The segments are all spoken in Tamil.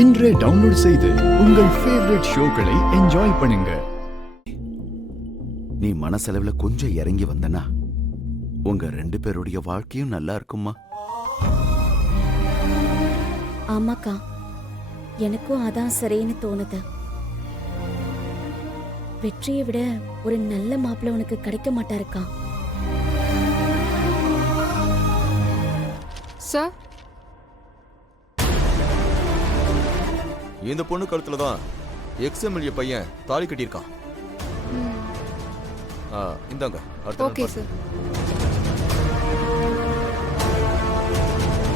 இன்றே டவுன்லோட் செய்து உங்கள் ஃபேவரட் ஷோக்களை என்ஜாய் பண்ணுங்க. நீ மனசளவுல கொஞ்சம் இறங்கி வந்தனா உங்க 2 பேருடைய வாழ்க்கையும் நல்லா இருக்குமா? ஆமாக்கா, எனக்கும் அதான் சரின்னு தோணுது. வெற்றியை விட ஒரு நல்ல மாப்பிள்ளை உனக்கு கிடைக்க மாட்டாருக்கா? சார், இந்த பொண்ணு கழுத்துல தான் எக்ஸ்எம்எல்ஏ பையன் தாலி கட்டியிருக்கான். இந்தாங்க. Okay sir.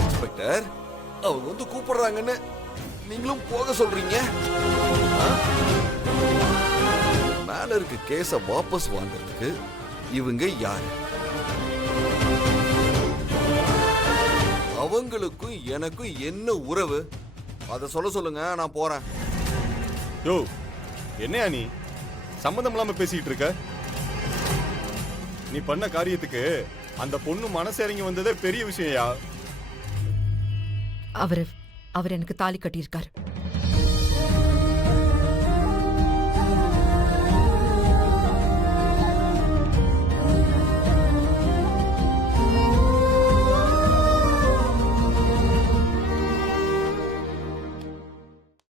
இன்ஸ்பெக்டர், அவங்க வந்து கூப்பிடுறாங்கன்னு நீங்களும் போக சொல்றீங்க. மேல இருக்க கேஸ வாபஸ் வாங்குறதுக்கு இவங்க யாரு? அவங்களுக்கும் எனக்கும் என்ன உறவு? அத சொல்லுங்க, நான் போறேன். யோ, என்னையா நீ சம்மந்தம் இல்லாம பேசிட்டு இருக்க? நீ பண்ண காரியத்துக்கு அந்த பொண்ணு மனசு இறங்கி வந்ததே பெரிய விஷயம்யா. அவர் எனக்கு தாலி கட்டியிருக்காரு.